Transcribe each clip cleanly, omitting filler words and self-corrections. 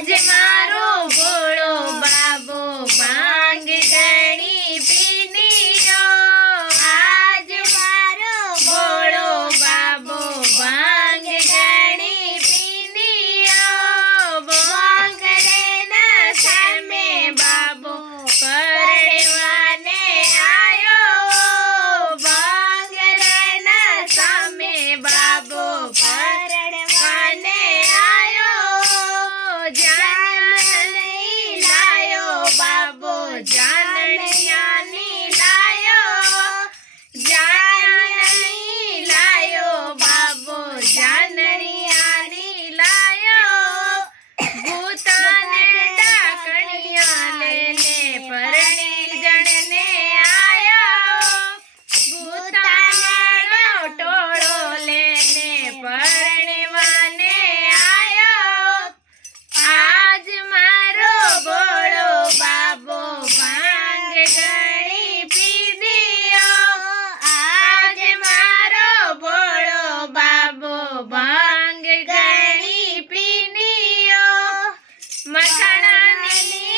आज मारो भोळो बाबो भांग घणी पीनियो। आज मारो भोळो बाबो भांग घणी पीनियो। भांगड़ेना सामे बाबो परवाने आयो। भांगड़ेना सामे बाबो परवाने आयो। जाननी लायो बाबो जाननी लायो। जाननी लायो बाबो जाननी लायो। भूताने डाकणिया लेने परणी जणने आयो। भूताने टोळो लेने परणवाने आयो। आज मारो भोळो बाबो भांग घणी पीनियो। आज मारो भोळो बाबो भांग घणी पीनियो। मखणानी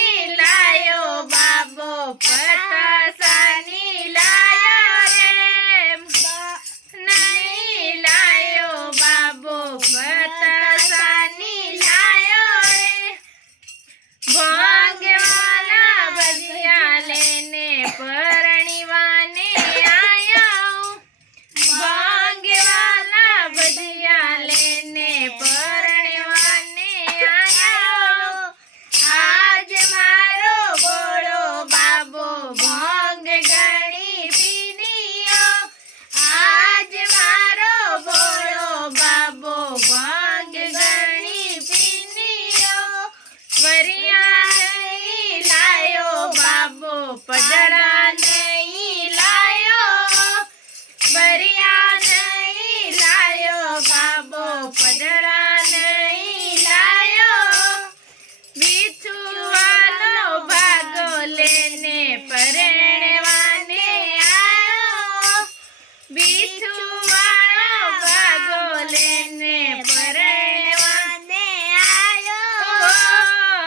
लायो बाबो पतासानी लायो रे। नहीं लायो बाबो पतासानी लायो रे। भांग वाला बजिया लेने परणिवाने आया। भांग वाला बजिया लेने परणिवाने आया। आज मारो भोळो बाबो भांग घणी पीनियो। आज मारो भोळो बाबो भांग घणी पीनियो। वरिया नहीं लायो बाबो पदड़ा नहीं लायो। वरिया नहीं लायो बाबो पदड़ा नहीं लायो। बिच्छू वालो भागो लेने परणवाने आयो। बिच्छू वालो भागो लेने परणवाने आयो।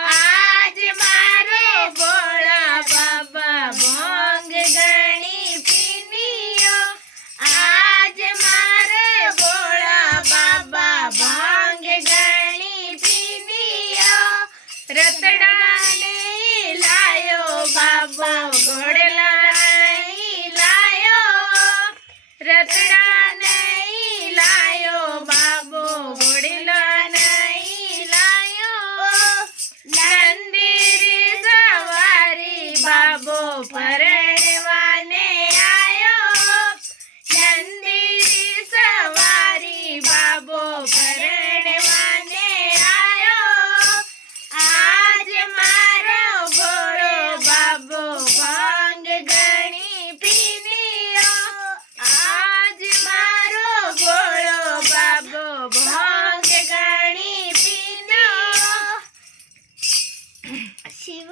आज मारो भोळा बाबा भांग घणी पीनियो। आज मारे भोळा बाबा भांग घणी पीनियो। रतड़ा नहीं लायो बाबो